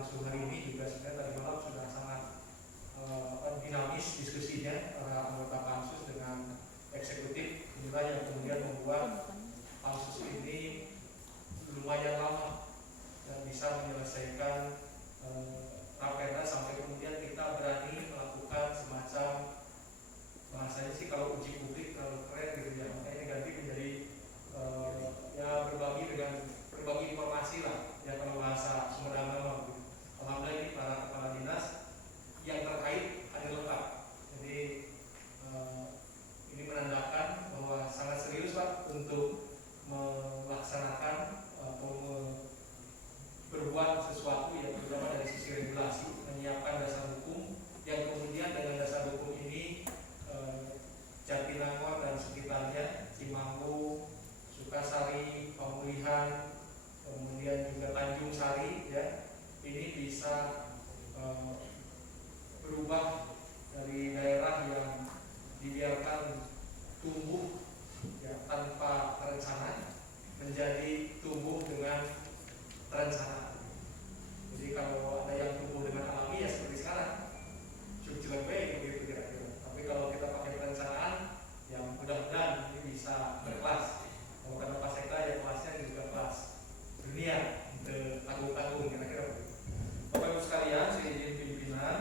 berlangsung hari ini juga sebenarnya tadi malam sudah sangat dinamis diskusinya para anggota pansus dengan eksekutif, inilah yang kemudian membuat pansus ini lumayan lama dan bisa menyelesaikan raperda sampai kemudian kita berani melakukan semacam, bahasanya sih kalau uji publik terlalu keren gitu ya, makanya ini ganti menjadi ya berbagi informasi lah ya, kalau bahasa Sumedang gitu. Alhamdulillah ini para kepala dinas yang terkait hadir lengkap, jadi ini menandakan bahwa sangat serius Pak untuk melaksanakan atau berbuat sesuatu yang terutama dari sisi regulasi, menyiapkan dasar hukum yang kemudian dengan dasar hukum ini Jatinangor dan sekitarnya, Cimanggu, Sukasari, Pemulihan, kemudian juga Tanjung Sari ya, ini bisa berubah dari daerah yang dibiarkan tumbuh ya, tanpa rencana menjadi tumbuh dengan terencana. Jadi kalau ada yang tumbuh dengan alami ya seperti sekarang, jelek baik begitu kira-kira. Tapi kalau kita pakai perencanaan, yang mudah-mudahan ini bisa berkelas. Kalau kata Pak Sekda ya kelasnya juga kelas dunia, tanggung-tanggung kira-kira begitu. Bapak Ibu sekalian, saya izin pimpinan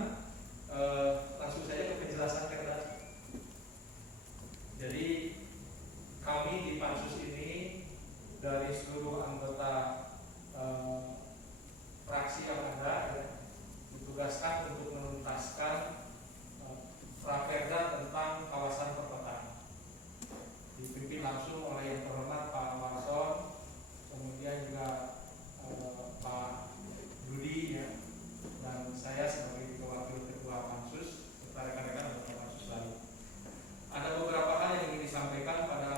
langsung saja ke penjelasan perda. Jadi kami di pansus ini dari seluruh anggota fraksi yang ada ya, ditugaskan untuk menuntaskan raperda tentang kawasan perkotaan, dipimpin langsung oleh yang terhormat Pak Warson, kemudian juga Pak Budi ya, dan saya sebagai wakil ketua pansus serta rekan-rekan anggota pansus lain. Ada beberapa hal yang ingin disampaikan pada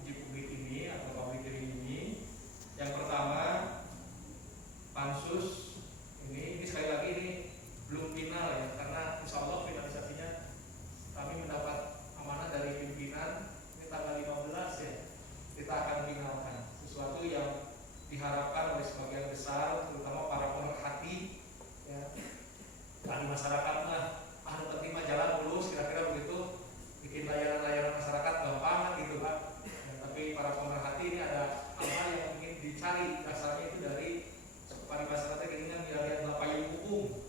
uji publik ini atau public hearing ini. Yang pertama, pansus ini sekali lagi ini belum final ya, karena insya Allah finalisasinya kami mendapat amanah dari pimpinan ini tanggal 15 ya, kita akan finalkan sesuatu yang diharapkan oleh sebagian besar, terutama para pemerhati ya, tadi masyarakat ada terima jalan mulus kira-kira begitu, bikin layanan-layanan masyarakat gampang gitu Pak ya, tapi para pemerhati ini ada hal yang ingin dicari, dasarnya itu dari pariwisata ini kan adalah payung hukum.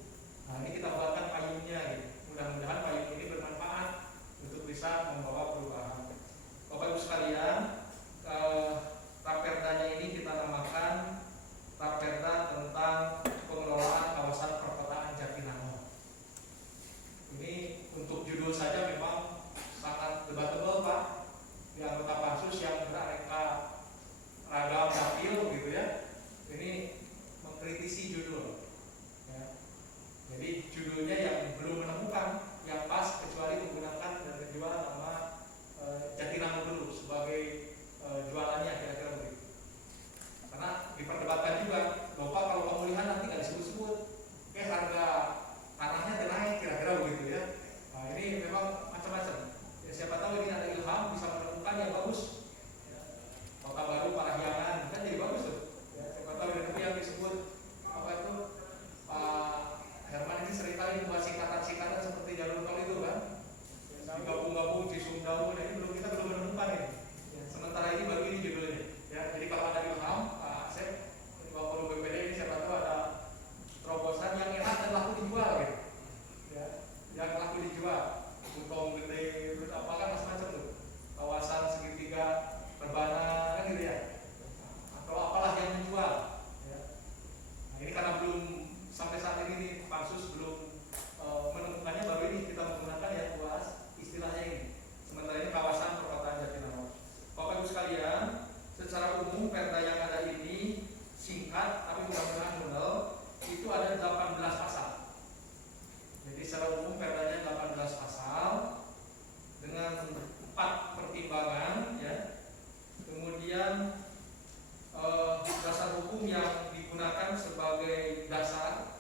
Nah ini kita buatkan payungnya gitu. Mudah-mudahan payung ini bermanfaat untuk bisa membawa perubahan. Bapak Ibu sekalian, raperdanya ini kita namakan Raperda tentang pengelolaan kawasan perkotaan Jatinangor. Ini untuk judul saja memang sangat debatable Pak. Di anggota pansus yang beraneka ragam dapil gitu ya. Ini mengkritisi judul ya. Jadi judulnya yang belum menemukan yang pas, kecuali menggunakan dan menjual nama Jatinangor dulu sebagai jualannya kira-kira begitu. Karena diperdebatkan juga, lupa kalau pemulihan nanti nggak disebut-sebut, harga tanahnya naik kira-kira begitu ya. Nah ini memang macam-macam ya, siapa tahu ini ada ilham bisa menemukan yang bagus ya. Kota Baru Parahyangan kan jadi bagus tuh ya. Siapa tahu itu yang disebut apa itu Pak Herman ini seringkali membuat singkatan-singkatan seperti jalur tol itu kan, digabung-gabung Cisumdawu, nah ini kita belum menemukan ini ya. Sementara ini baru ini judulnya ya. Jadi kalau ada ilham Pak Asep Ketua Polo BPD ini siapa tahu ada terobosan yang enak dan laku dijual gitu ya, yang laku dijual, Utong gede apa kan macam-macam tuh, kawasan segitiga rebana kan gitu ya, atau apalah yang menjual ya. Nah ini karena belum sampai saat ini pansus belum menemukannya, baru ini kita menggunakan ya luas istilahnya ini. Sementara ini kawasan perkotaan Jatinangor. Bapak Ibu sekalian, secara umum perda yang ada ini singkat tapi mudah-mudahan benar, itu ada 18 pasal. Jadi secara umum perdanya 18 pasal dengan 4 pertimbangan ya. Kemudian dasar hukum yang digunakan sebagai dasar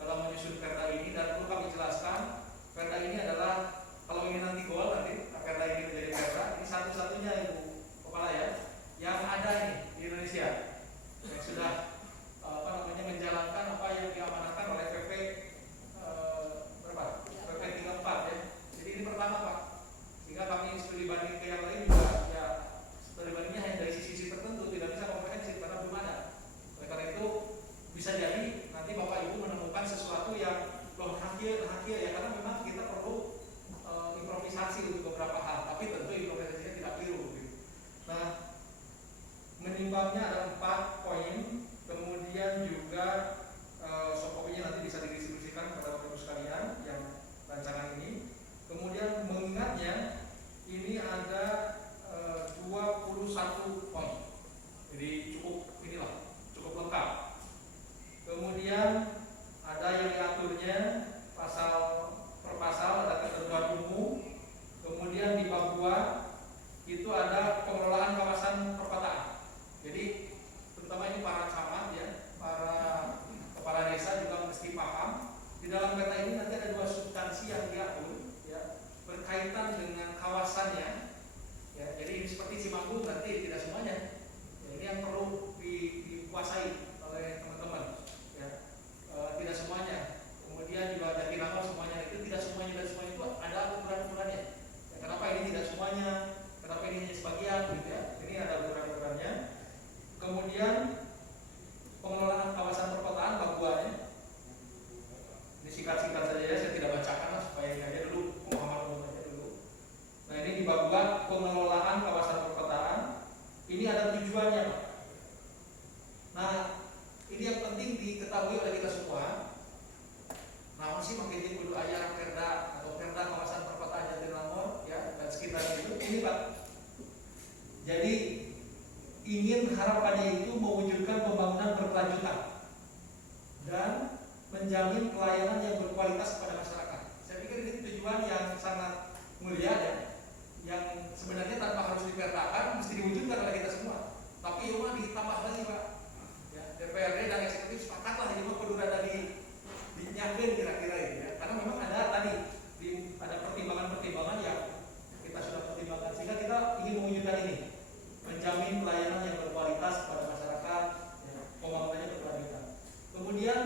dalam menyusun perda ini, dan perlu kami jelaskan, perda ini adalah kalau ini nanti goal nanti perda ini menjadi perda, ini satu-satunya Ibu Kepala ya yang ada nih di Indonesia yang sudah menjalankan apa yang diamanahkan oleh Cimanggu nanti tidak semuanya. Ya, ini yang perlu dikuasai oleh teman-teman. Ya, tidak semuanya. Kemudian juga Jatinangor semuanya itu tidak semuanya, dan semuanya itu ada ukuran-ukurannya. Ya, kenapa ini tidak semuanya? Kenapa ini hanya sebagian? Gitu ya. Ini ada ukuran-ukurannya. Kemudian pengelolaan kawasan perkotaan baguannya. Ini singkat-singkat saja ya, saya tidak bacakan lah supaya ini aja dulu pemahaman umum aja dulu. Nah, ini di baguan pengelolaan kawasan perkotaan. Ini ada tujuannya, Pak. Nah, ini yang penting diketahui oleh kita semua. Namun sih makin kudu ayah perda atau perda kawasan perkotaan Jatinangor ya dan sekitar itu. Ini Pak. Jadi ingin harapannya itu mewujudkan pembangunan berkelanjutan dan menjamin pelayanan yang berkualitas kepada masyarakat. Saya pikir ini tujuan yang sangat mulia ya, yang sebenarnya tanpa harus diperdakan mesti diwujudkan oleh kita semua. Tapi cuma ditambah lagi Pak. Ya, DPRD dan eksekutif sepakatlah ini mah kudu ada dinyangkeun kira-kira ini ya. Karena memang ada tadi ada pertimbangan-pertimbangan yang kita sudah pertimbangkan sehingga kita ingin mewujudkan ini. Menjamin pelayanan yang berkualitas kepada masyarakat, ya, pembangunannya berkelanjutan. Kemudian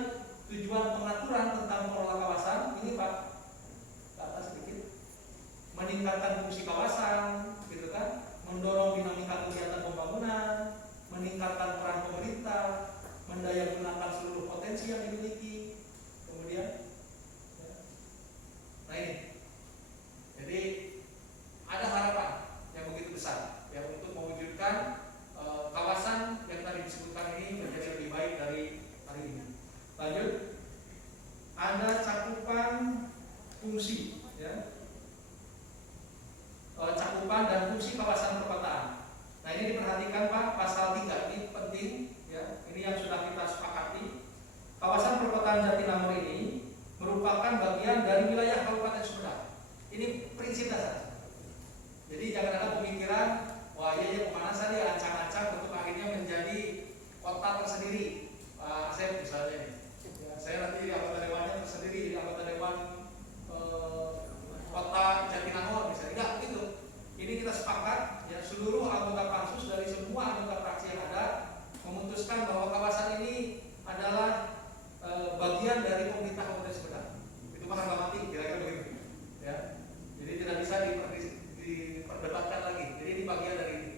tujuan pengaturan tentang pengelola kawasan ini Pak, ke atas sedikit, meningkatkan fungsi kawasan, gitu kan, mendorong dinamika kegiatan pembangunan, meningkatkan peran pemerintah, mendayagunakan seluruh potensi yang dimiliki, kemudian, ya. Nah ini, jadi ada harapan yang begitu besar ya untuk mewujudkan kawasan yang tadi disebutkan ini menjadi lebih baik dari hari ini. Lanjut, ada cakupan fungsi ya, cakupan dan fungsi kawasan perkotaan. Nah ini diperhatikan Pak, pasal 3 ini penting ya, ini yang sudah kita sepakati. Kawasan perkotaan Jatinangor ini merupakan bagian dari wilayah Kabupaten Sumedang. Ini prinsip dasar. Jadi jangan ada pemikiran wah iya kemana saja ancang-ancang untuk akhirnya menjadi kota tersendiri. Saya misalnya nih, ya, saya nanti anggota dewannya tersendiri, anggota dewan kota Jatinangor misalnya, enggak begitu. Ini kita sepakat ya, seluruh anggota pansus dari semua anggota fraksi yang ada memutuskan bahwa kawasan ini adalah bagian dari pemerintah Kabupaten Sumedang. Itu mah harga mati kira-kira begitu. Ya. Jadi tidak bisa diperdebatkan lagi. Jadi ini bagian dari ini.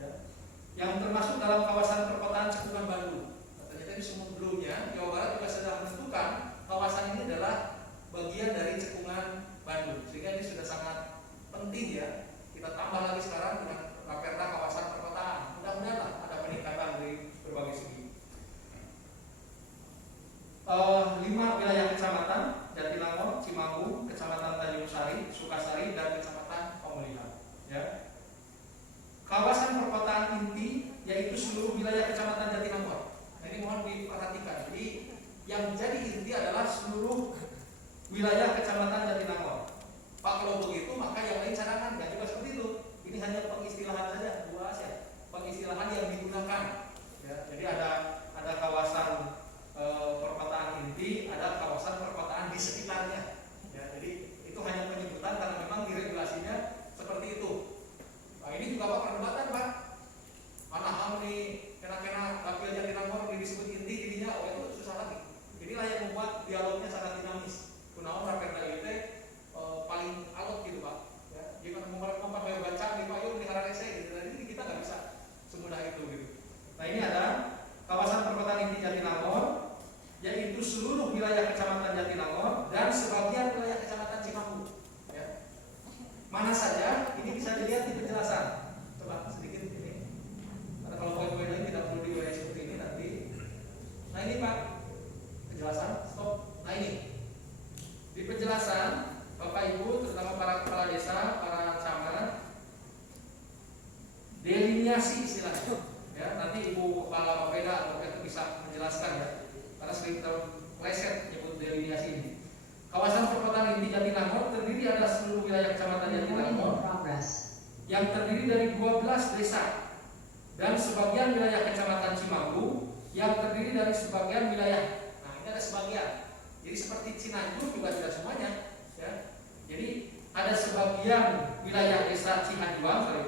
Ya. Yang termasuk dalam kawasan perkotaan Cekungan Bandung. Ternyata ini sebelumnya Jawa Barat juga sudah menentukan kawasan ini adalah bagian dari Cekungan Bandung. Sehingga ini sudah sangat penting ya. Kita tambah lagi sekarang dengan Raperda kawasan perkotaan. Mudah-mudahan ada peningkatan dari berbagai segi. 5 wilayah kecamatan Jatinangor, Cimanggu, Kecamatan Tanjung Sari, Sukasari, dan Kecamatan Pemulihan. Ya. Kawasan perkotaan inti yaitu seluruh wilayah Kecamatan Jatinangor. Nah, ini mohon diperhatikan. Jadi yang jadi inti adalah seluruh wilayah Kecamatan Jatinangor. Pak kalau begitu maka yang lain cadangan. Ya juga seperti itu. Ini hanya pengistilahan saja, buah ya. Pengistilahan yang digunakan. Ya, jadi ada kawasan perkotaan inti, ada kawasan perkotaan di sekitarnya. Ya, jadi itu hanya penyebutan karena memang di regulasinya seperti itu. Nah, ini juga Pak perdebatan Pak. Mana hal nih kena Dapil Jatinangor disebut inti jadinya, oh itu susah lagi. Inilah yang membuat dialognya sangat dinamis. Kunaon Raperda itu paling alot gitu Pak. Ya, jika memperkompak baca di payung di hararese gitu. Jadi kita nggak bisa semudah itu gitu. Nah ini ada kawasan perkotaan inti Jatinangor, yaitu seluruh wilayah Kecamatan Jatinangor dan sebagian wilayah Kecamatan Cimanggu. Ya. Mana saja? Ini bisa dilihat di penjelasan. Coba sedikit ini. Karena kalau poin-poin lain tidak perlu diurai seperti ini nanti. Nah ini Pak, penjelasan. Stop. Nah ini di penjelasan Bapak Ibu, terutama para kepala desa, para camat, delineasi istilahnya. Ya, nanti Ibu Kepala Bapeda itu bisa menjelaskan ya. Karena sering terleset nyebut delineasi ini. Kawasan perkotaan inti Jatinangor terdiri atas seluruh wilayah Kecamatan Jatinangor yang terdiri dari 12 desa dan sebagian wilayah Kecamatan Cimanggu yang terdiri dari sebagian wilayah. Nah, ini ada sebagian. Jadi seperti Cianjur juga tidak semuanya, ya. Jadi ada sebagian wilayah desa Cihanjuang,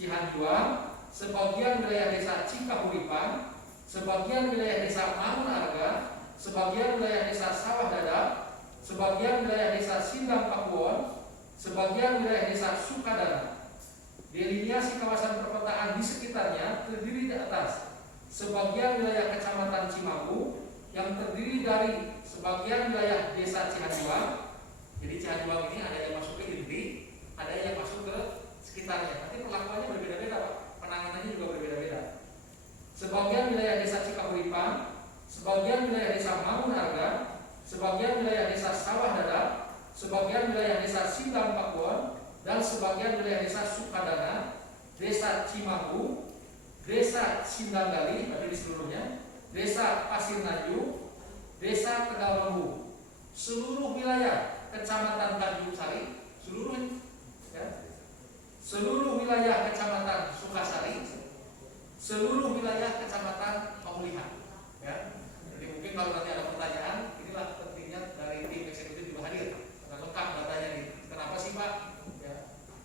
Cihanjuang, sebagian wilayah desa Cikahuripan, sebagian wilayah desa Mangunarga, sebagian wilayah desa Sawah Dadap, sebagian wilayah desa Sindang Pakuwon, sebagian wilayah desa Sukadana. Deliniasi kawasan perkotaan di sekitarnya terdiri di atas sebagian wilayah kecamatan Cimagu yang terdiri dari sebagian wilayah desa Cihanjuang. Jadi Cihanjuang ini ada yang masuk ke inti, ada yang masuk ke sekitarnya. Nanti perlakuannya berbeda-beda, Pak. Penanganannya juga berbeda-beda. Sebagian wilayah desa Cikahuripan, sebagian wilayah desa Mangunarga, sebagian wilayah desa Sawah Dadap, sebagian wilayah desa Sindang Pakuwon, dan sebagian wilayah desa Sukadana, desa Cimagu, desa Sindanggali, berarti di seluruhnya, desa Pasir Naju, desa Tegal Lembu, seluruh wilayah kecamatan Tanjung Sari, seluruh wilayah kecamatan Sukasari, seluruh wilayah kecamatan Pemulihan. Ya. Jadi mungkin kalau nanti ada pertanyaan, inilah pentingnya dari tim eksekutif juga hadir, karena lengkap datanya nih. Kenapa sih Pak? Ya,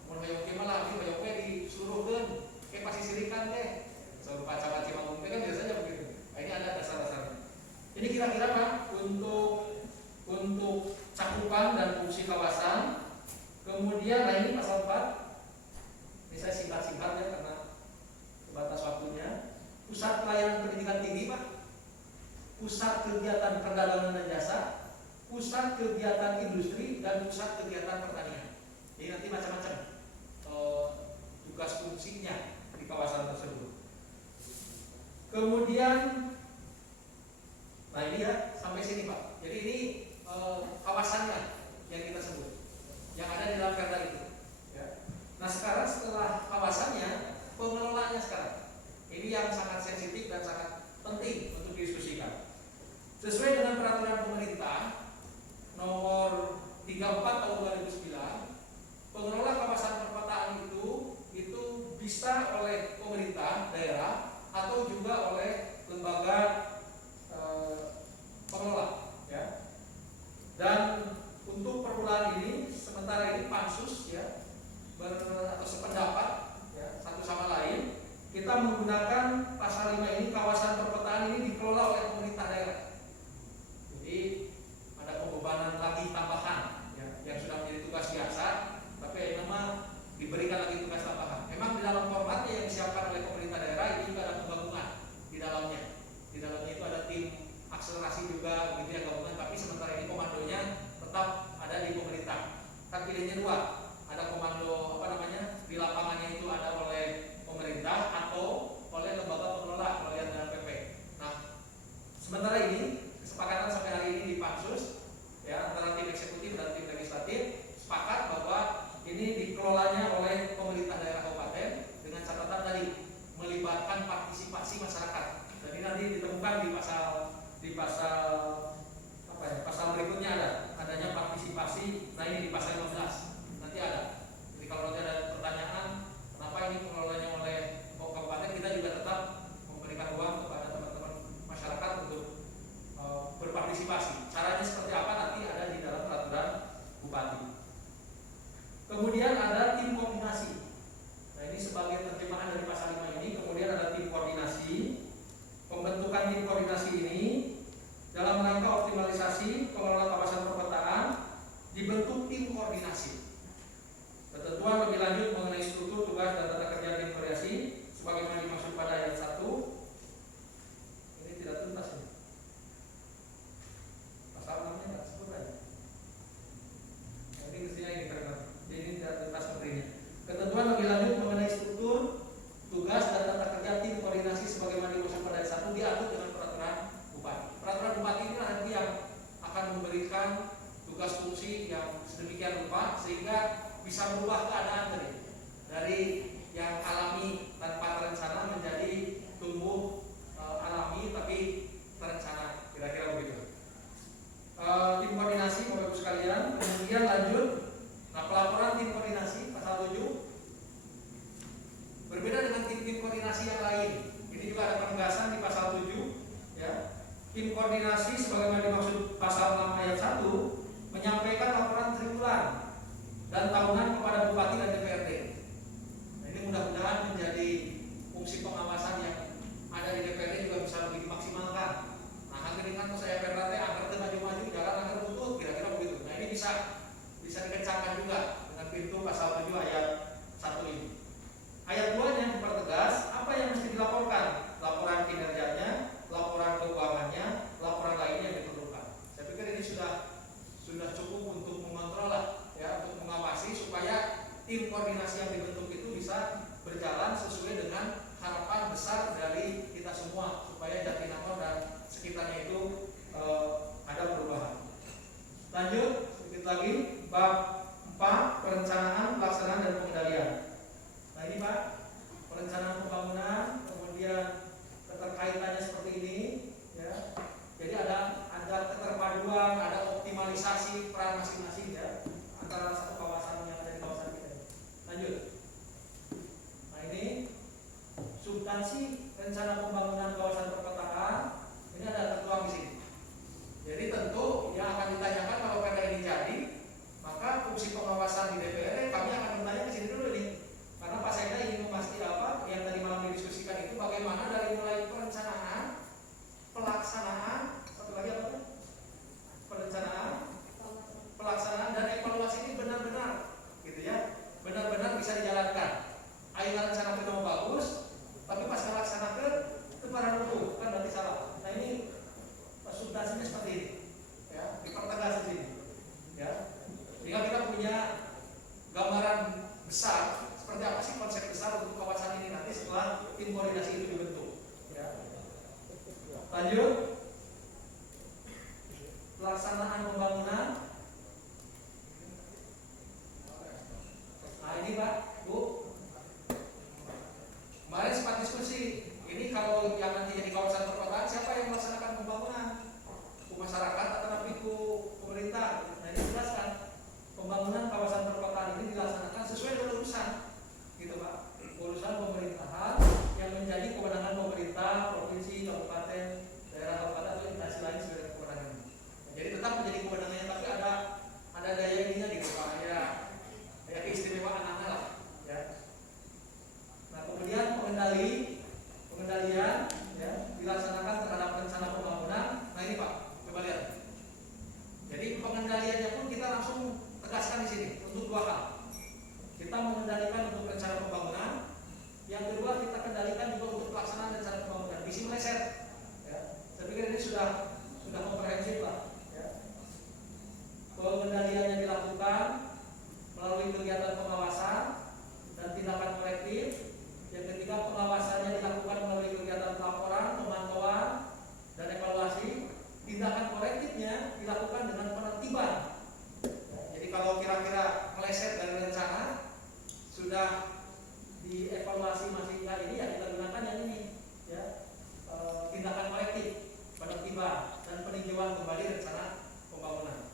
mau bayoke malah, ini bayoke di seluruh kayak pasti sirikan deh. Soal pacaran Cimagung kan biasanya begitu. Nah, ini ada dasar-dasarnya. Ini kira-kira Pak untuk cakupan dan fungsi kawasan. Kemudian, nah ini pasal 4. Ini saya singkat-singkat ya karena terbatas waktunya. Pusat pelayanan pendidikan tinggi Pak, pusat kegiatan perdagangan dan jasa, pusat kegiatan industri, dan pusat kegiatan pertanian. Jadi nanti macam-macam tugas fungsinya di kawasan tersebut. Kemudian, nah ini ya sampai sini Pak. Jadi ini kawasannya yang kita sebut, yang ada di dalam perda itu. Ya. Nah sekarang setelah kawasannya, pengelolanya sekarang. Ini yang sangat sensitif dan sangat penting untuk didiskusikan. Sesuai dengan peraturan pemerintah nomor 34 tahun 2009, pengelola kawasan perkotaan itu bisa oleh pemerintah daerah atau juga oleh lembaga pengelola. Ya. Dan untuk permulaan ini, sementara ini pansus ya atau sependapat ya, satu sama lain. Kita menggunakan pasal 5 ini, kawasan perkotaan ini dikelola oleh pemerintah daerah. Jadi ada pembebanan lagi tambahan ya, yang sudah menjadi tugas biasa, tapi yang memang diberikan lagi tugas tambahan. Memang di dalam formatnya yang disiapkan oleh pemerintah daerah itu juga ada pembangunan di dalamnya. Di dalamnya itu ada tim akselerasi juga begitu ya gabungan, tapi sementara ini komandonya tetap ada di pemerintah. Kan pilihnya dua, ada komando di lapangannya itu ada oleh pemerintah atau oleh lembaga pengelola kelolaan dana PP. Nah, sementara ini kesepakatan sampai hari ini di pansus ya antara tim eksekutif dan tim legislatif sepakat bahwa ini dikelolanya oleh pemerintah daerah kabupaten dengan catatan tadi melibatkan partisipasi masyarakat. Jadi nanti ditemukan di pasal pasal berikutnya adanya partisipasi. Nah ini di pasal 15 nanti ada. Jadi kalau nanti ada pertanyaan kenapa ini pengelolanya oleh kabupaten, kita juga tetap memberikan ruang kepada teman-teman masyarakat untuk berpartisipasi. Caranya seperti apa nanti ada di dalam peraturan bupati. Kemudian ada tim koordinasi. Nah ini sebagai terjemahan dari pasal 5 ini. Kemudian ada tim koordinasi. Pembentukan tim koordinasi ini dalam rangka optimalisasi pengelola kawasan perkotaan dibentuk tim koordinasi. Ketentuan lebih lanjut mengenai struktur, tugas, dan tata kerja tim koordinasi sebagaimana dimaksud pada ayat 1. Ini tidak tuntas ini. Pasal 6-nya tidak sebut lagi. Nanti mestinya ini karena ini tidak tuntas menterinya. Ketentuan lebih lanjut mengenai struktur, tugas, dan tata kerja tim koordinasi sebagaimana dimaksud pada ayat 1 diatur dengan peraturan bupati. Peraturan bupati ini nanti yang akan memberikan tugas fungsi yang sedemikian rupa sehingga bisa berubah keadaan tadi dari yang alami tanpa terencana menjadi tumbuh alami tapi terencana, kira-kira begitu. Tim koordinasi Bapak Ibu sekalian. Kemudian lanjut, nah pelaporan tim koordinasi pasal 7 berbeda dengan tim koordinasi yang lain. Ini juga ada penegasan di pasal 7 ya. Tim koordinasi sebagaimana dimaksud pasal 6 ayat 1 menyampaikan laporan triwulan dan tahunan kepada bupati dan DPRD. Nah, ini mudah-mudahan substansi rencana pembangunan kawasan perkotaan ini ada tertuang di sini. Jadi tentu yang akan ditanyakan kalau perda ini jadi, maka fungsi pengawasan di DPR kami akan bertanya ke sini dulu nih. Karena Pak Sekda ingin memastikan apa yang tadi malam didiskusikan itu bagaimana dari mulai perencanaan, pelaksanaan, satu lagi apa tuh? Perencanaan, pelaksanaan dan evaluasi ini benar-benar gitu ya, benar-benar bisa dijalankan. Ayo rencana kita mau bagus, tapi pas melaksanakan itu para dulu kan berarti salah. Nah ini substansinya seperti ini, ya, dipertegas di sini, ya. Sehingga kita punya gambaran besar seperti apa sih konsep besar untuk kawasan ini nanti setelah tim koordinasi itu dibentuk. Ya. Lanjut, pelaksanaan pembangunan. Nah ini Pak, Bu, kemarin sempat diskusi. Ini kalau yang nanti jadi kawasan perkotaan, siapa yang melaksanakan pembangunan? Masyarakat atau nanti pemerintah? Nah ini jelaskan. Pembangunan kawasan perkotaan ini dilaksanakan sesuai dengan urusan, gitu Pak. Urusan pemerintahan yang menjadi kewenangan pemerintah, provinsi, kabupaten, daerah kabupaten atau instansi lain sebagai kewenangan. Jadi tetap menjadi kewenangannya, tapi ada daya ininya gitu Pak. Ya keistimewaan anaknya lah. Ya. Nah kemudian pengendalian ya, dilaksanakan terhadap rencana pembangunan. Nah ini Pak, coba lihat. Jadi pengendaliannya pun kita langsung tegaskan di sini untuk dua hal. Kita mengendalikan untuk rencana pembangunan, yang kedua kita kendalikan juga untuk pelaksanaan rencana pembangunan. Visi meleset. Ya. Saya pikir ini sudah komprehensif lah. Ya. Pengendaliannya dilakukan melalui kegiatan pengawasan dan tindakan korektif. Yang ketiga pengawasannya dilakukan melalui kegiatan pelaporan, pemantauan, dan evaluasi. Tindakan korektifnya dilakukan dengan penertiban. Jadi kalau kira-kira meleset dari rencana, sudah dievaluasi masih enggak ini, ya kita gunakan yang ini, ya, tindakan korektif, penertiban, dan peninjauan kembali rencana pembangunan.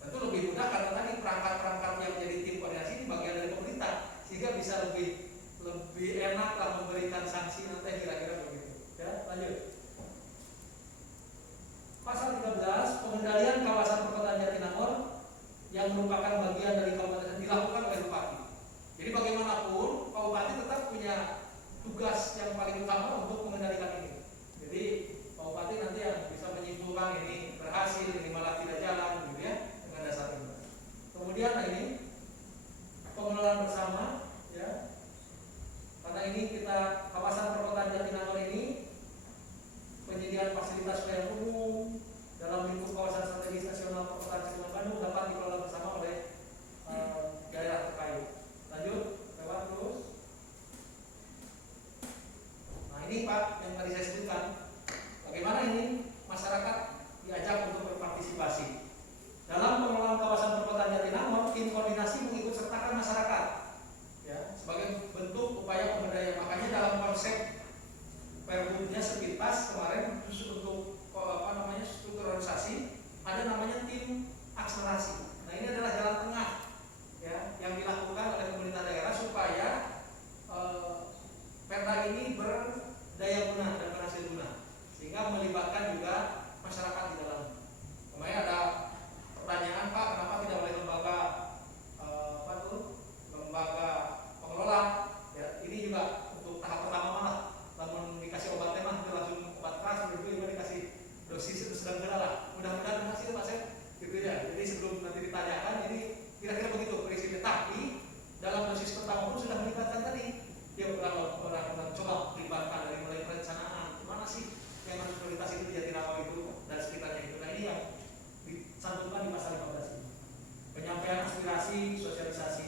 Tentu lebih mudah karena tadi perangkat-perangkat yang menjadi tim koordinasi ini bagian dari pemerintah, sehingga bisa lebih enak lah memberikan sanksi nanti kira-kira begitu. Ya, lanjut. Pasal 13, pengendalian kawasan perkotaan Jatinangor yang merupakan bagian dari kabupaten dilakukan oleh Bupati. Jadi bagaimanapun Pak Bupati tetap punya tugas yang paling utama untuk mengendalikan ini. Jadi Pak Bupati nanti yang bisa menyimpulkan ini berhasil, ini malah tidak jalan, gitu ya, dengan dasar ini. Kemudian ini pengelolaan bersama, ya. Karena ini kita kawasan perkotaan Jatinangor ini penyediaan fasilitas pelayanan umum dalam lingkup kawasan strategis nasional perkotaan Cirebon Bandung dapat dikelola bersama oleh daerah terkait. Lanjut, lewat terus. Nah ini Pak yang tadi saya sebutkan, bagaimana ini masyarakat diajak untuk berpartisipasi dalam pengelolaan kawasan perkotaan Jatinangor. Tim koordinasi mengikut sertakan masyarakat, ya, sebagai bentuk upaya pemberdayaan. Makanya dalam konsep Perbunya sepintas kemarin khusus untuk strukturalisasi ada namanya tim akselerasi. Nah ini adalah jalan tengah, ya, yang dilakukan oleh pemerintah daerah supaya perda ini berdaya guna dan berhasil guna, sehingga melibatkan juga masyarakat di dalam. Kemarin ada pertanyaan Pak, kenapa tidak oleh lembaga lembaga pengelola? Ya, ini juga untuk tahap pertama malah. Namun dikasih obat mah itu langsung obat keras, begitu dikasih dosis itu sedang gerak lah. Mudah-mudahan berhasil Pak Sep, gitu ya. Jadi sebelum nanti ditanyakan, ini kira-kira begitu prinsipnya. Tapi dalam dosis pertama pun sudah melibatkan tadi. Dia orang coba melibatkan dari mulai perencanaan, mana sih yang harus prioritas itu di Jatinangor itu dan sekitarnya itu. Nah ini yang dicantumkan di pasal 15 ini. Penyampaian aspirasi, sosialisasi,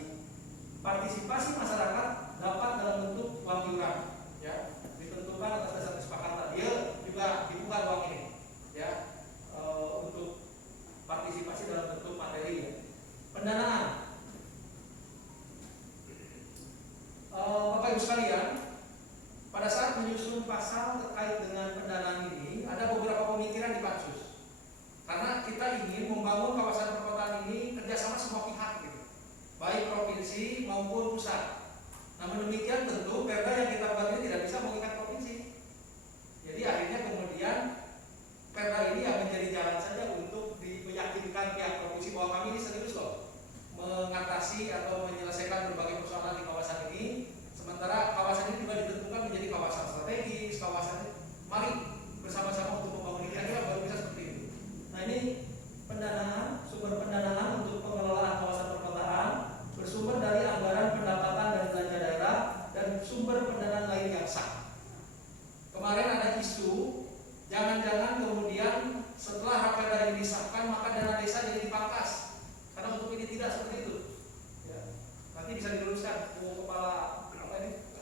partisipasi masyarakat dapat dalam bentuk uang iuran, ya. Ditentukan atas dasar kesepakatan. Dia juga dibuka ruang ini, ya, untuk partisipasi dalam bentuk materi, ya. Pendanaan. Bapak Ibu sekalian, pada saat menyusun pasal terkait dengan pendanaan ini, ada beberapa pemikiran di Pansus. Karena kita ingin membangun kawasan perkotaan ini kerjasama semua pihak, gitu, baik provinsi maupun pusat. Namun demikian tentu perda yang kita buat ini tidak bisa mengikat pendanaan lain yang sah. Kemarin ada isu, jangan-jangan kemudian setelah Raperda ini disahkan maka dana desa jadi dipangkas. Karena untuk ini tidak seperti itu. Ya. Nanti bisa diluruskan kepala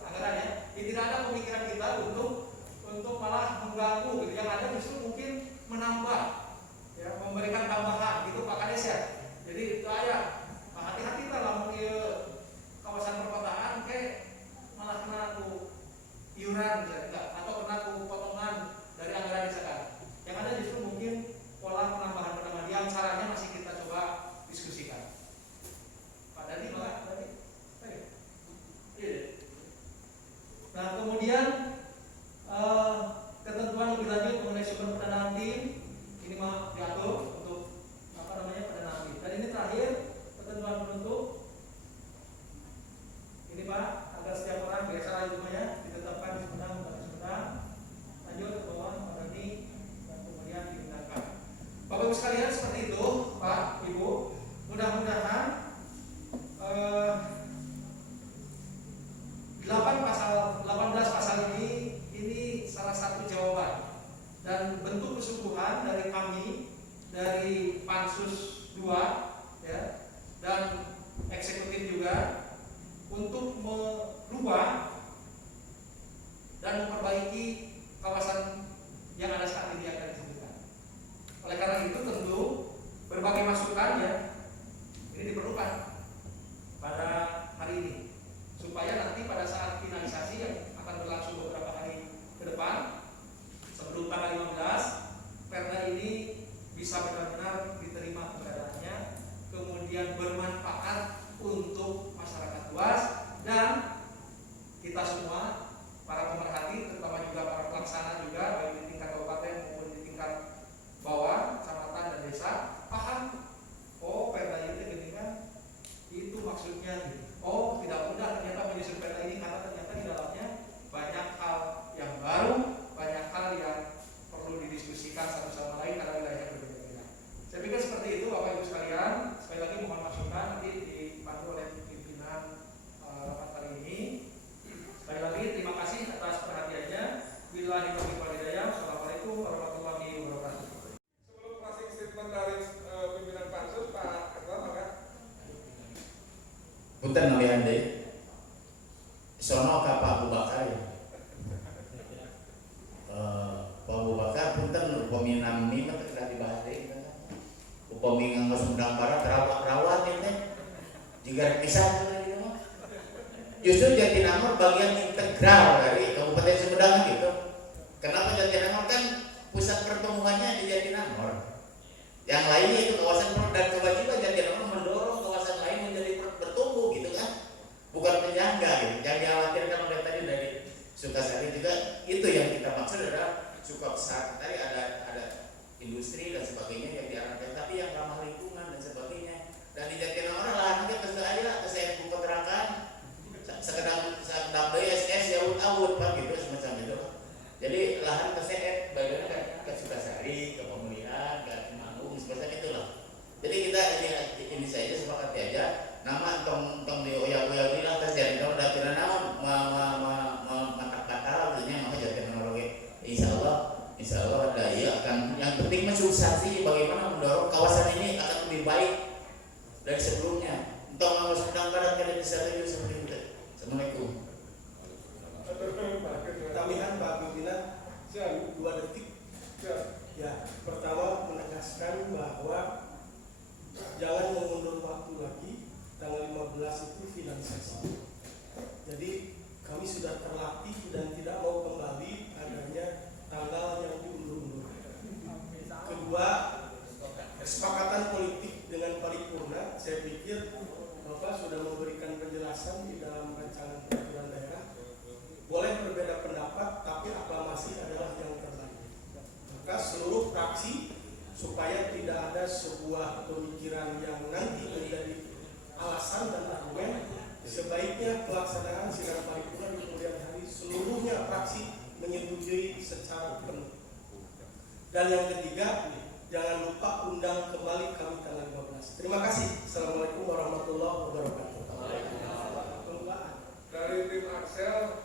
anggaran ya. Tidak ada pemikiran kita untuk malah mengganggu. Gitu. Yang ada justru mungkin menambah, ya, memberikan tambahan gitu Pak Kades ya. Jadi itu aja. Hati-hati dalam kawasan perkotaan malah kena iuran atau kena potongan dari anggaran desa kan. Yang ada justru mungkin pola penambahan yang caranya masih kita coba diskusikan. Pak Dani malah tadi. Nah kemudian ketentuan lebih lanjut mengenai sumber pendanaan tim ini mah diatur untuk pendanaan tim. Dan ini terakhir ketentuan penutup ini Pak, agar setiap orang biasa itu ya ditetapkan di Sumedang, lanjut ke bawah Pak Dani dan kemudian diundangkan. Bapak Ibu sekalian seperti itu Pak Ibu, mudah-mudahan 18 pasal ini salah satu jawaban dan bentuk kesungguhan dari kami dari Pansus 2 ya, dan eksekutif juga untuk merubah dan memperbaiki kawasan yang ada saat ini yang akan disebutkan. Oleh karena itu tentu berbagai masukan ya ini diperlukan pada hari ini supaya nanti pada saat finalisasi yang akan berlangsung beberapa hari ke depan sebelum tanggal 15 Perda ini bisa benar-benar diterima keberadaannya, kemudian bermanfaat untuk masyarakat luas dan kita semua para pemerhati terutama juga para pelaksana juga baik di tingkat kabupaten maupun di tingkat bawah kecamatan dan desa paham Perda ini kan itu maksudnya gitu. Tidak mudah ternyata menyusun Perda ini karena ternyata di dalamnya banyak hal yang baru, banyak hal yang perlu didiskusikan satu sama lain karena wilayahnya berbeda-beda. Saya pikir seperti itu Bapak Ibu sekalian. Sekali lagi mohon masukan nanti dipandu oleh pimpinan rapat kali ini. Sekali lagi terima kasih atas perhatiannya. Billahi taufiq wal hidayah. Assalamualaikum warahmatullahi wabarakatuh. Sebelum closing statement dari pimpinan Pansus Pak Ketua, maka Punten nabi ande sono ka Pak Abu Bakar ya. Pak Abu Bakar punten upami nami mah teu dibahas deui kan. Upami nganggo Sumedang Barat rawat ini jika pisah gitu mah. Justru Jatinangor bagian integral dari Kabupaten Sumedang gitu. Kenapa Jatinangor kan pusat pertumbuhannya di Jatinangor. Yang lainnya itu kawasan dan kewajiban Jatinangor mendorong kawasan lain menjadi bertumbuh gitu kan, bukan penyangga gitu. Yang dikhawatirkan oleh tadi dari Sukasari juga itu yang kita maksud adalah Sukabesar tadi ada industri dan sebagainya yang diarahkan, tapi yang ramah lingkungan dan sebagainya. Dan di Jatinangor lahannya besar aja, saya buka terangkan sekedar DSS ya awut Pak gitu semacam itu. Jadi lahan KCF bagiannya ke Sukasari, ke Pemulihan, ke semacam itulah. Jadi kita ini saja sepakati aja. Nama tong dioyak-oyak lah terjadi kalau dah tidak naon mantap batal artinya maka jadi teknologi. Insya Allah ada ya akan yang penting mensuksesi bagaimana mendorong kawasan ini akan lebih baik dari sebelumnya. Untuk mengurus Sumedang Barat kalian bisa setuju seperti itu. Assalamualaikum. Tambahan Pak Pimpinan 2 detik. Ya, pertama menegaskan bahwa jangan mengundur waktu lagi, tanggal 15 itu finalisasi. Jadi kami sudah terlatih dan tidak mau kembali adanya tanggal yang diundur-undur. Kedua, kesepakatan politik dengan paripurna, saya pikir Bapak sudah memberikan penjelasan di dalam rancangan peraturan daerah. Boleh berbeda pendapat, tapi aklamasi adalah yang terbaik. Maka seluruh fraksi supaya tidak ada sebuah pemikiran yang nanti menjadi alasan dan argumen, sebaiknya pelaksanaan sidang paripurna di kemudian hari seluruhnya fraksi menyetujui secara penuh. Dan yang ketiga, jangan lupa undang kembali kami tanggal 15. Terima kasih. Assalamualaikum warahmatullahi wabarakatuh. dari tim Axel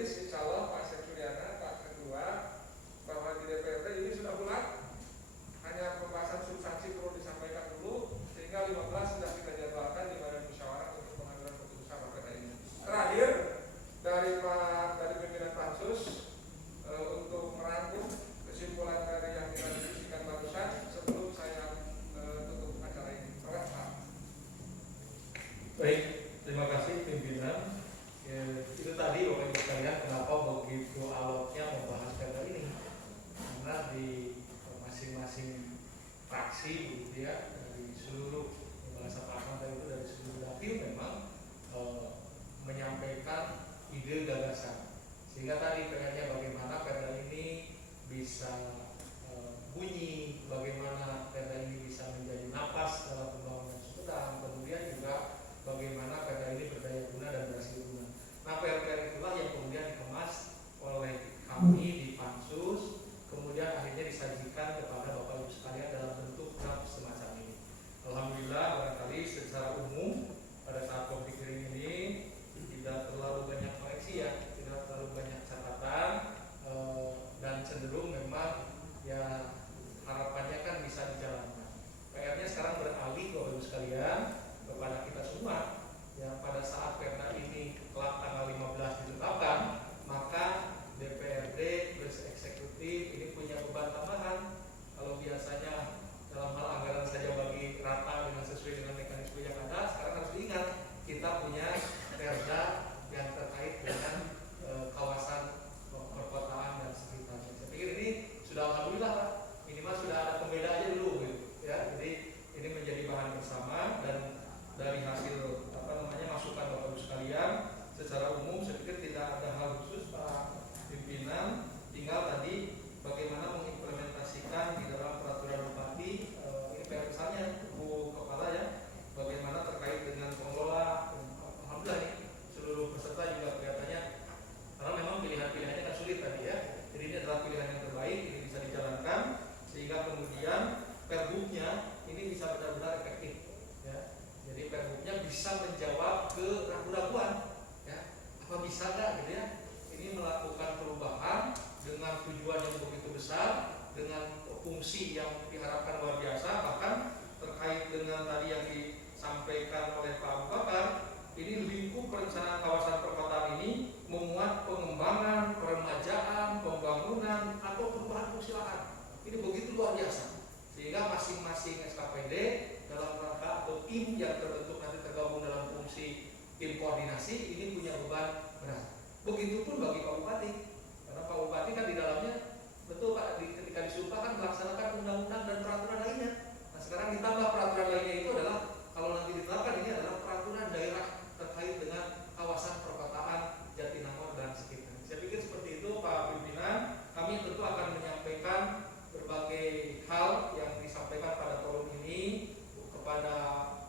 rilis insya Allah Pak Sekuriana, Pak Ketua, bahwa di DPRD ini sudah bulat, hanya pembahasan substansi perlu disampaikan dulu, sehingga 15 sudah kita jadwalkan di badan musyawarah untuk pengambilan keputusan perkara ini. Terakhir dari pimpinan Pansus untuk merangkum kesimpulan dari yang kita diskusikan barusan sebelum saya tutup acara ini. Terima kasih. Baik, terima kasih pimpinan. Ya, itu tadi Bapak Ibu sekalian kenapa begitu alotnya membahas perda ini, karena di masing-masing fraksi begitu ya, dari seluruh bahasa Pak itu dari seluruh dapil memang menyampaikan ide gagasan, sehingga tadi PR-nya bagaimana perda ini bisa bunyi, bagaimana perda ini bisa menjadi napas dalam pembangunan Sumedang, kemudian juga bagaimana perda ini berdaya guna dan berhasil guna. Nah, PR itulah yang kemudian dikemas oleh kami di Pansus, kemudian akhirnya disajikan kepada Bapak Ibu sekalian dalam bentuk draft semacam ini. Alhamdulillah, barangkali secara umum pada saat konflik ini tidak terlalu banyak koreksi ya, tidak terlalu banyak catatan, dan cenderung memang ya harapannya kan bisa dijalankan. PR-nya sekarang beralih Bapak Ibu sekalian kepada kita semua. Ya, pada saat perda ini kelak tanggal 15 ditetapkan, maka DPRD plus eksekutif ini punya beban tambahan. Kalau biasanya dalam hal anggaran saja bagi rata dengan sesuai dengan mekanisme yang ada, sekarang harus diingat kita punya perda yang terkait dengan kawasan perkotaan dan sekitarnya. Saya pikir ini sudah alhamdulillah Pak, minimal sudah ada pembeda aja dulu gitu, ya. Jadi ini menjadi bahan bersama, dan dari hasil masukan Bapak Ibu sekalian secara umum saya pikir tidak ada hal khusus Pak pimpinan, tinggal tadi bagaimana mengimplementasikan di dalam peraturan bupati. Ini PR misalnya Bu Kepala ya, bagaimana terkait dengan pengelola. Alhamdulillah nih seluruh peserta juga kelihatannya, karena memang pilihan-pilihannya kan sulit tadi ya, jadi ini adalah pilihan yang terbaik, ini bisa dijalankan sehingga kemudian perbuknya ini bisa benar-benar efektif ya. Jadi perbuknya bisa menjawab ke ragu-raguan ya, apa bisa nggak gitu ya ini melakukan perubahan dengan tujuan yang begitu besar, dengan fungsi yang diharapkan luar biasa, bahkan terkait dengan tadi yang disampaikan oleh Pak Abu Bakar, ini lingkup perencanaan kawasan perkotaan ini memuat pengembangan, peremajaan, pembangunan atau perubahan fungsi lahan. Ini begitu luar biasa, sehingga masing-masing SKPD dalam rangka atau tim yang terbentuk nanti tergabung dalam fungsi tim koordinasi ini punya beban berat. Begitupun bagi Pak Bupati, karena Pak Bupati kan di dalamnya betul Pak, ketika disumpah kan melaksanakan undang-undang dan peraturan lainnya. Nah sekarang ditambah peraturan lainnya itu adalah kalau nanti ditetapkan ini adalah peraturan daerah terkait dengan kawasan perkotaan Jatinangor dan sekitarnya. Saya pikir seperti itu Pak Pimpinan. Kami tentu akan menyampaikan berbagai hal yang disampaikan pada forum ini kepada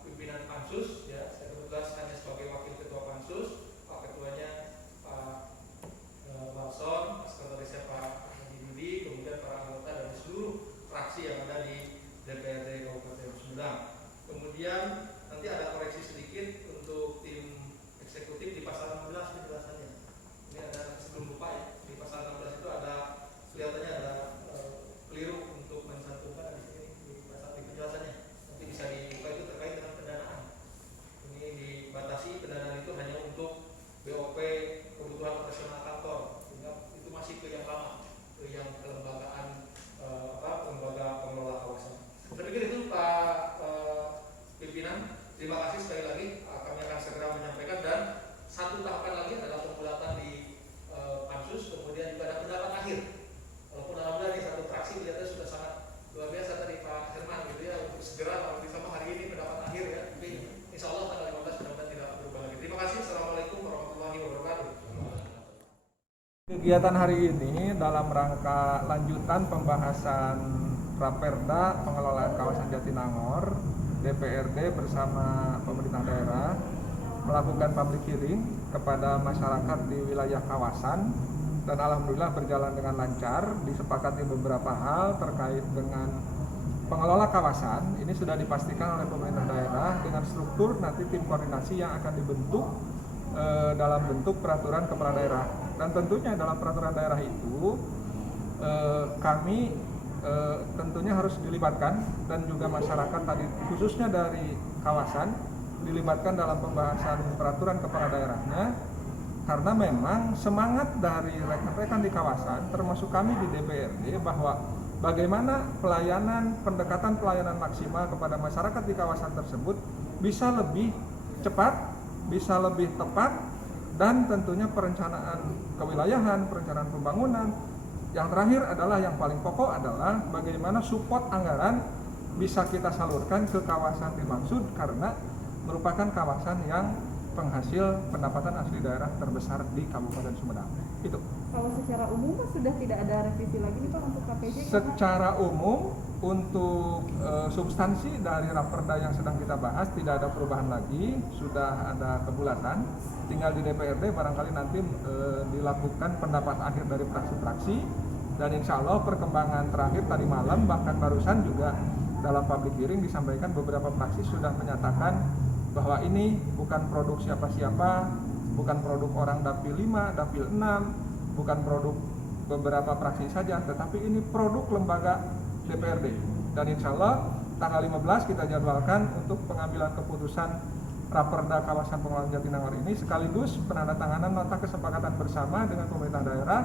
pimpinan Pansus ya. Saya bertugas hanya sebagai wakil ketua Pansus, Pak ketuanya Pak Warson, sekretarisnya Pak Haji Budi, kemudian para anggota dari seluruh fraksi yang ada di DPRD Kabupaten Sumedang. Kemudian nanti ada koreksi sedikit untuk tim eksekutif di pasal 16 penjelasannya. Ini ada sebelum lupa ya, di pasal 16 itu ada kelihatannya ada keliru untuk mencantumkan di sini di pasal di penjelasannya. Nanti bisa dibuka, itu terkait dengan pendanaan. Ini dibatasi pendanaan itu hanya untuk BOP kebutuhan operasional kantor, sehingga itu masih ke yang lama, ke yang kelembagaan lembaga pengelola kawasan. Saya pikir itu Pak Pimpinan. Terima kasih sekali lagi. Kami akan segera menyampaikan, dan satu tahapan lagi adalah pembulatan di Pansus, kemudian juga ada pendapat akhir. Walaupun alhamdulillah di satu fraksi kelihatannya sudah sangat luar biasa tadi Pak Herman gitu ya, untuk segera kalau bisa hari ini pendapat akhir ya. Tapi insya Allah tanggal 15 mudah-mudahan tidak berubah lagi. Terima kasih. Assalamualaikum warahmatullahi wabarakatuh. Kegiatan hari ini dalam rangka lanjutan pembahasan Raperda pengelolaan kawasan Jatinangor, DPRD bersama pemerintah daerah melakukan public hearing kepada masyarakat di wilayah kawasan, dan alhamdulillah berjalan dengan lancar. Disepakati beberapa hal terkait dengan pengelola kawasan. Ini sudah dipastikan oleh pemerintah daerah dengan struktur nanti tim koordinasi yang akan dibentuk dalam bentuk peraturan kepala daerah. Dan tentunya dalam peraturan daerah itu kami tentunya harus dilibatkan, dan juga masyarakat tadi khususnya dari kawasan dilibatkan dalam pembahasan peraturan kepala daerahnya, karena memang semangat dari rekan-rekan di kawasan termasuk kami di DPRD bahwa bagaimana pendekatan pelayanan maksimal kepada masyarakat di kawasan tersebut bisa lebih cepat, bisa lebih tepat, dan tentunya perencanaan kewilayahan, perencanaan pembangunan. Yang terakhir adalah yang paling pokok adalah bagaimana support anggaran bisa kita salurkan ke kawasan dimaksud, karena merupakan kawasan yang penghasil pendapatan asli daerah terbesar di Kabupaten Sumedang. Itu. Kalau secara umum sudah tidak ada revisi lagi nih Pak untuk KPJ? Secara umum untuk substansi dari raperda yang sedang kita bahas tidak ada perubahan lagi, sudah ada kebulatan. Tinggal di DPRD barangkali nanti dilakukan pendapat akhir dari fraksi-fraksi, dan insya Allah perkembangan terakhir tadi malam bahkan barusan juga dalam public hearing disampaikan beberapa fraksi sudah menyatakan bahwa ini bukan produk siapa-siapa, bukan produk orang dapil 5, dapil 6, bukan produk beberapa fraksi saja, tetapi ini produk lembaga DPRD. Dan insya Allah tanggal 15 kita jadwalkan untuk pengambilan keputusan Raperda Kawasan Pengelolaan Jatinangor ini, sekaligus penandatanganan nota kesepakatan bersama dengan pemerintah daerah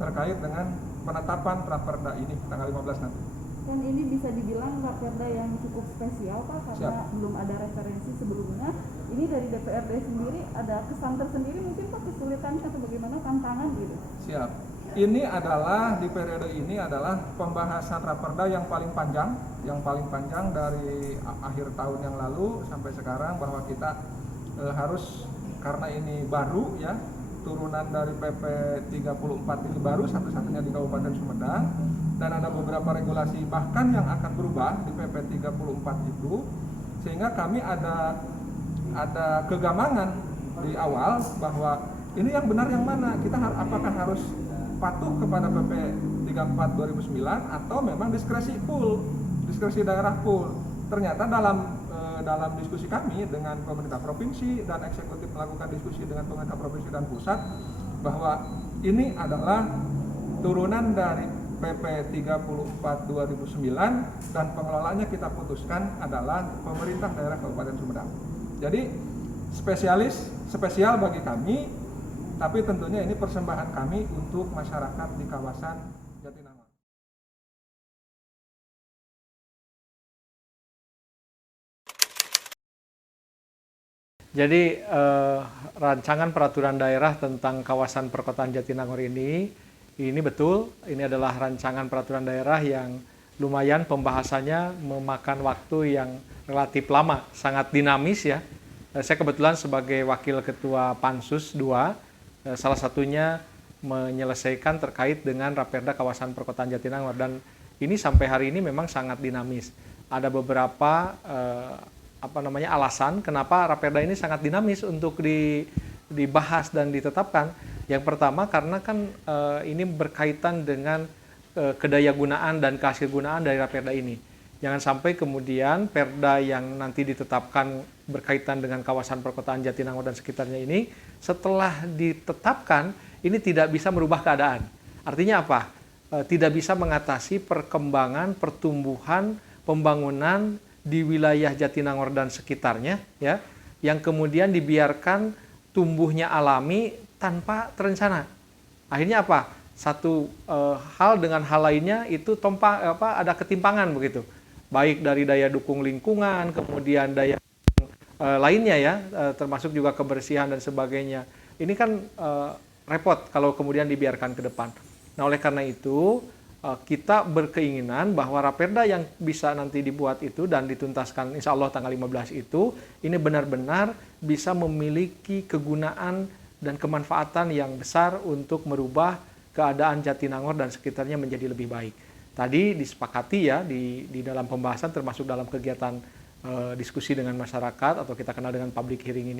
terkait dengan penetapan Raperda ini tanggal 15 nanti. Dan ini bisa dibilang raperda yang cukup spesial Pak, karena belum ada referensi sebelumnya. Ini dari DPRD sendiri ada kesan tersendiri mungkin Pak, kesulitan atau bagaimana tantangan gitu? Siap. Ini adalah di periode ini adalah pembahasan raperda yang paling panjang dari akhir tahun yang lalu sampai sekarang, bahwa kita harus, karena ini baru ya, turunan dari PP 34 ini baru satu-satunya di Kabupaten Sumedang, dan ada beberapa regulasi bahkan yang akan berubah di PP 34 itu, sehingga kami ada kegamangan di awal bahwa ini yang benar yang mana, kita apakah harus patuh kepada PP 34 2009 atau memang diskresi daerah full. Ternyata dalam diskusi kami dengan pemerintah provinsi dan eksekutif melakukan diskusi dengan pemerintah provinsi dan pusat, bahwa ini adalah turunan dari PP 34 2009 dan pengelolaannya kita putuskan adalah pemerintah daerah Kabupaten Sumedang. Jadi spesial bagi kami, tapi tentunya ini persembahan kami untuk masyarakat di kawasan Jatinangor. Jadi rancangan peraturan daerah tentang kawasan perkotaan Jatinangor ini betul, ini adalah rancangan peraturan daerah yang lumayan pembahasannya memakan waktu yang relatif lama, sangat dinamis ya. Saya kebetulan sebagai Wakil Ketua Pansus 2, salah satunya menyelesaikan terkait dengan Raperda Kawasan Perkotaan Jatinangor, dan ini sampai hari ini memang sangat dinamis. Ada beberapa alasan kenapa Raperda ini sangat dinamis untuk dibahas dan ditetapkan. Yang pertama karena kan ini berkaitan dengan kedayagunaan dan kehasilgunaan dari Raperda ini. Jangan sampai kemudian Perda yang nanti ditetapkan berkaitan dengan kawasan perkotaan Jatinangor dan sekitarnya ini, setelah ditetapkan ini tidak bisa merubah keadaan. Artinya apa? Tidak bisa mengatasi perkembangan, pertumbuhan, pembangunan di wilayah Jatinangor dan sekitarnya, ya, yang kemudian dibiarkan tumbuhnya alami tanpa terencana. Akhirnya apa? Satu hal dengan hal lainnya itu ada ketimpangan begitu. Baik dari daya dukung lingkungan, kemudian daya lainnya ya, termasuk juga kebersihan dan sebagainya. Ini kan repot kalau kemudian dibiarkan ke depan. Nah, oleh karena itu kita berkeinginan bahwa Raperda yang bisa nanti dibuat itu dan dituntaskan insya Allah tanggal 15 itu, ini benar-benar bisa memiliki kegunaan dan kemanfaatan yang besar untuk merubah keadaan Jatinangor dan sekitarnya menjadi lebih baik. Tadi disepakati ya di dalam pembahasan, termasuk dalam kegiatan diskusi dengan masyarakat atau kita kenal dengan public hearing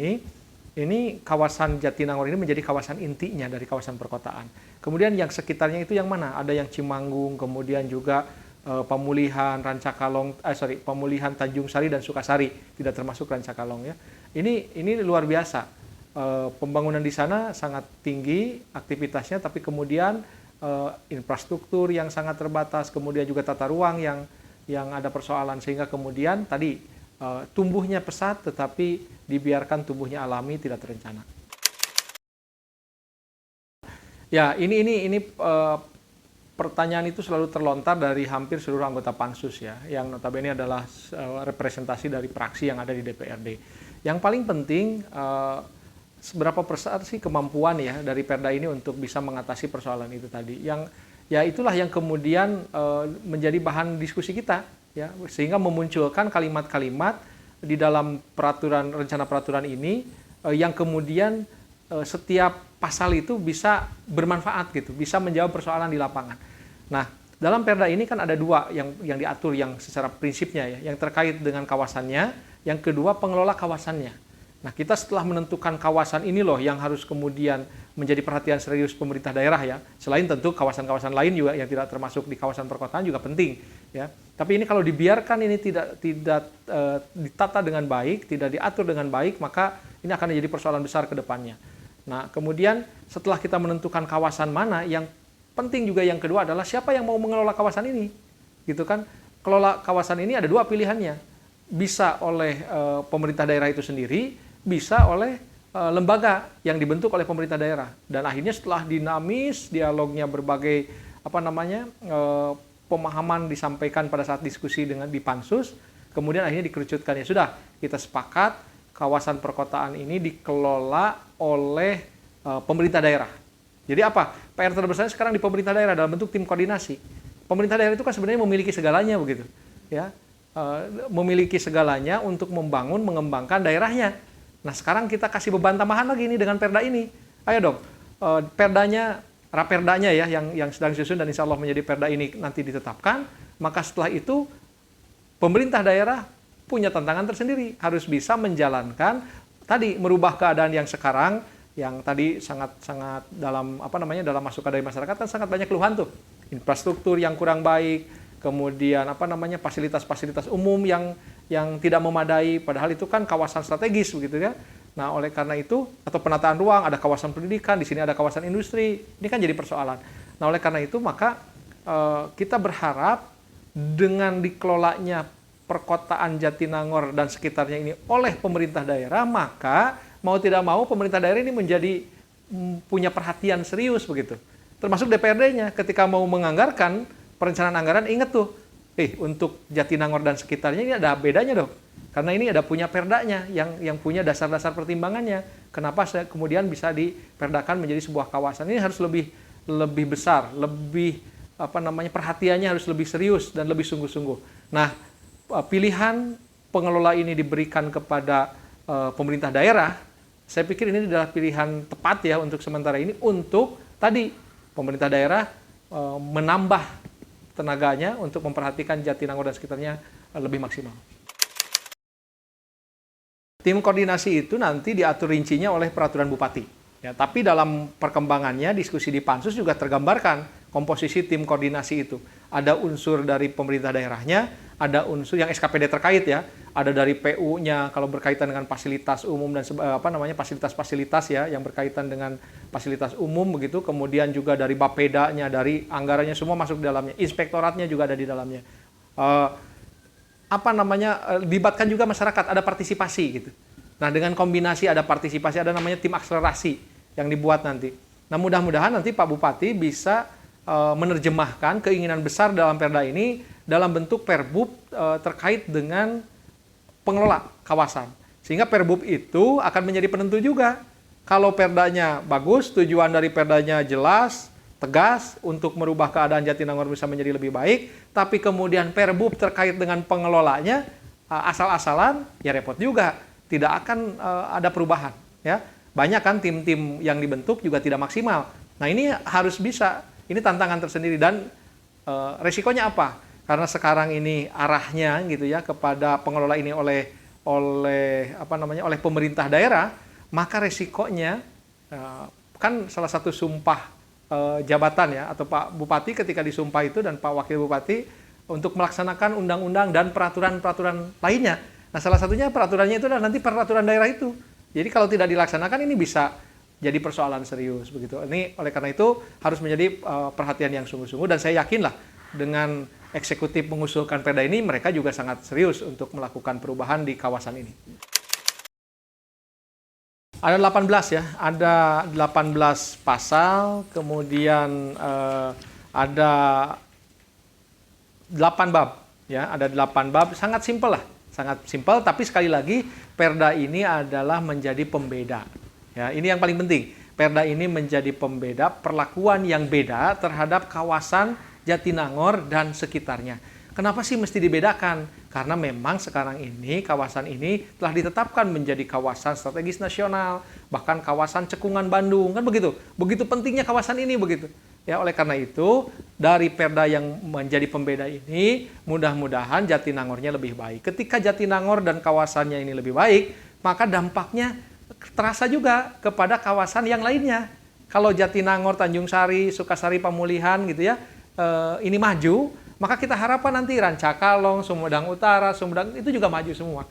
ini kawasan Jatinangor ini menjadi kawasan intinya dari kawasan perkotaan. Kemudian yang sekitarnya itu yang mana? Ada yang Cimanggung, kemudian juga pemulihan pemulihan Tanjung Sari dan Sukasari, tidak termasuk Rancakalong ya. Ini luar biasa. pembangunan di sana sangat tinggi aktivitasnya, tapi kemudian infrastruktur yang sangat terbatas, kemudian juga tata ruang yang ada persoalan, sehingga kemudian tadi tumbuhnya pesat tetapi dibiarkan tumbuhnya alami, tidak terencana. Ya, ini pertanyaan itu selalu terlontar dari hampir seluruh anggota Pansus ya, yang notabene adalah representasi dari fraksi yang ada di DPRD. Yang paling penting seberapa besar sih kemampuan ya dari Perda ini untuk bisa mengatasi persoalan itu tadi. Yang ya itulah yang kemudian menjadi bahan diskusi kita ya, sehingga memunculkan kalimat-kalimat di dalam rencana peraturan ini yang kemudian setiap pasal itu bisa bermanfaat gitu, bisa menjawab persoalan di lapangan. Nah, dalam Perda ini kan ada dua yang diatur yang secara prinsipnya ya, yang terkait dengan kawasannya, yang kedua pengelola kawasannya. Nah, kita setelah menentukan kawasan ini loh yang harus kemudian menjadi perhatian serius pemerintah daerah ya. Selain tentu kawasan-kawasan lain juga yang tidak termasuk di kawasan perkotaan juga penting ya. Tapi ini kalau dibiarkan ini tidak ditata dengan baik, tidak diatur dengan baik, maka ini akan menjadi persoalan besar ke depannya. Nah, kemudian setelah kita menentukan kawasan mana, yang penting juga yang kedua adalah siapa yang mau mengelola kawasan ini. Gitu kan? Kelola kawasan ini ada dua pilihannya. Bisa oleh pemerintah daerah itu sendiri, bisa oleh lembaga yang dibentuk oleh pemerintah daerah. Dan akhirnya setelah dinamis, dialognya berbagai pemahaman disampaikan pada saat diskusi di Pansus, kemudian akhirnya dikerucutkan, ya sudah, kita sepakat kawasan perkotaan ini dikelola oleh pemerintah daerah. Jadi apa? PR terbesarnya sekarang di pemerintah daerah dalam bentuk tim koordinasi. Pemerintah daerah itu kan sebenarnya memiliki segalanya begitu, ya, memiliki segalanya untuk membangun, mengembangkan daerahnya. Nah, sekarang kita kasih beban tambahan lagi nih dengan Perda ini. Ayo dong, raperdanya ya yang sedang disusun dan insya Allah menjadi Perda ini nanti ditetapkan. Maka setelah itu pemerintah daerah punya tantangan tersendiri, harus bisa menjalankan tadi, merubah keadaan yang sekarang yang tadi sangat dalam dalam masukan dari masyarakat kan sangat banyak keluhan tuh, infrastruktur yang kurang baik, kemudian fasilitas-fasilitas umum yang tidak memadai, padahal itu kan kawasan strategis begitu ya. Nah, oleh karena itu, atau penataan ruang, ada kawasan pendidikan, di sini ada kawasan industri, ini kan jadi persoalan. Nah, oleh karena itu maka kita berharap dengan dikelolanya perkotaan Jatinangor dan sekitarnya ini oleh pemerintah daerah, maka mau tidak mau pemerintah daerah ini menjadi punya perhatian serius begitu. Termasuk DPRD-nya ketika mau menganggarkan perencanaan anggaran, ingat tuh, untuk Jatinangor dan sekitarnya ini ada bedanya dong. Karena ini ada punya perdanya yang punya dasar-dasar pertimbangannya. Kenapa kemudian bisa diperdakan menjadi sebuah kawasan. Ini harus lebih besar, lebih perhatiannya harus lebih serius dan lebih sungguh-sungguh. Nah, pilihan pengelola ini diberikan kepada pemerintah daerah, saya pikir ini adalah pilihan tepat ya untuk sementara ini, untuk tadi pemerintah daerah menambah tenaganya untuk memperhatikan Jatinangor dan sekitarnya lebih maksimal. Tim koordinasi itu nanti diatur rincinya oleh peraturan bupati. Ya, tapi dalam perkembangannya diskusi di Pansus juga tergambarkan komposisi tim koordinasi itu. Ada unsur dari pemerintah daerahnya, ada unsur yang SKPD terkait ya, ada dari PU-nya kalau berkaitan dengan fasilitas umum dan fasilitas-fasilitas ya yang berkaitan dengan fasilitas umum begitu, kemudian juga dari Bapeda-nya, dari anggarannya semua masuk di dalamnya, inspektoratnya juga ada di dalamnya. Libatkan juga masyarakat, ada partisipasi gitu. Nah, dengan kombinasi ada partisipasi, ada namanya tim akselerasi yang dibuat nanti. Nah, mudah-mudahan nanti Pak Bupati bisa menerjemahkan keinginan besar dalam Perda ini dalam bentuk Perbub terkait dengan pengelola kawasan. Sehingga Perbub itu akan menjadi penentu juga. Kalau Perdanya bagus, tujuan dari Perdanya jelas, tegas untuk merubah keadaan Jatinangor bisa menjadi lebih baik, tapi kemudian Perbub terkait dengan pengelolanya asal-asalan, ya repot juga. Tidak akan ada perubahan. Ya. Banyak kan tim-tim yang dibentuk juga tidak maksimal. Nah, ini harus bisa. Ini tantangan tersendiri dan resikonya apa? Karena sekarang ini arahnya gitu ya kepada pengelola ini oleh pemerintah daerah, maka resikonya kan salah satu sumpah jabatan ya, atau Pak Bupati ketika disumpah itu dan Pak Wakil Bupati untuk melaksanakan undang-undang dan peraturan-peraturan lainnya. Nah, salah satunya peraturannya itu adalah nanti peraturan daerah itu. Jadi kalau tidak dilaksanakan ini bisa jadi persoalan serius begitu. Ini oleh karena itu harus menjadi perhatian yang sungguh-sungguh, dan saya yakinlah dengan eksekutif mengusulkan perda ini mereka juga sangat serius untuk melakukan perubahan di kawasan ini. Ada 18 ya, ada 18 pasal, kemudian ada 8 bab ya, ada 8 bab, sangat simpel lah. Sangat simpel, tapi sekali lagi perda ini adalah menjadi pembeda. Ya, ini yang paling penting. Perda ini menjadi pembeda perlakuan yang beda terhadap kawasan Jatinangor dan sekitarnya. Kenapa sih mesti dibedakan? Karena memang sekarang ini kawasan ini telah ditetapkan menjadi kawasan strategis nasional, bahkan kawasan cekungan Bandung, kan begitu. Begitu pentingnya kawasan ini begitu. Ya, oleh karena itu, dari perda yang menjadi pembeda ini, mudah-mudahan Jatinangornya lebih baik. Ketika Jatinangor dan kawasannya ini lebih baik, maka dampaknya terasa juga kepada kawasan yang lainnya. Kalau Jatinangor, Tanjung Sari, Sukasari, Pamulihan gitu ya, ini maju, maka kita harapkan nanti Rancakalong, Sumedang Utara, Sumedang itu juga maju semua.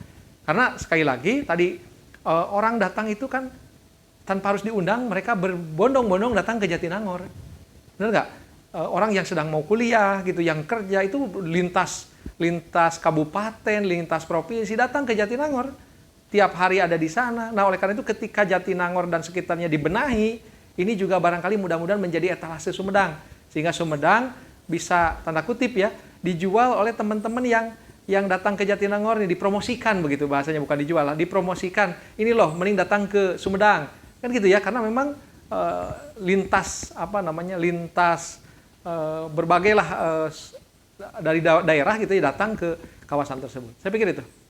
Karena sekali lagi tadi orang datang itu kan tanpa harus diundang, mereka berbondong-bondong datang ke Jatinangor. Benar nggak? Orang yang sedang mau kuliah gitu, yang kerja itu lintas kabupaten, lintas provinsi datang ke Jatinangor. Tiap hari ada di sana. Nah, oleh karena itu ketika Jatinangor dan sekitarnya dibenahi, ini juga barangkali mudah-mudahan menjadi etalase Sumedang. Sehingga Sumedang bisa tanda kutip ya dijual oleh teman-teman yang datang ke Jatinangor, ini dipromosikan begitu bahasanya, bukan dijual lah, dipromosikan. Ini loh mending datang ke Sumedang. Kan gitu ya, karena memang lintas berbagai lah dari daerah gitu ya datang ke kawasan tersebut. Saya pikir itu.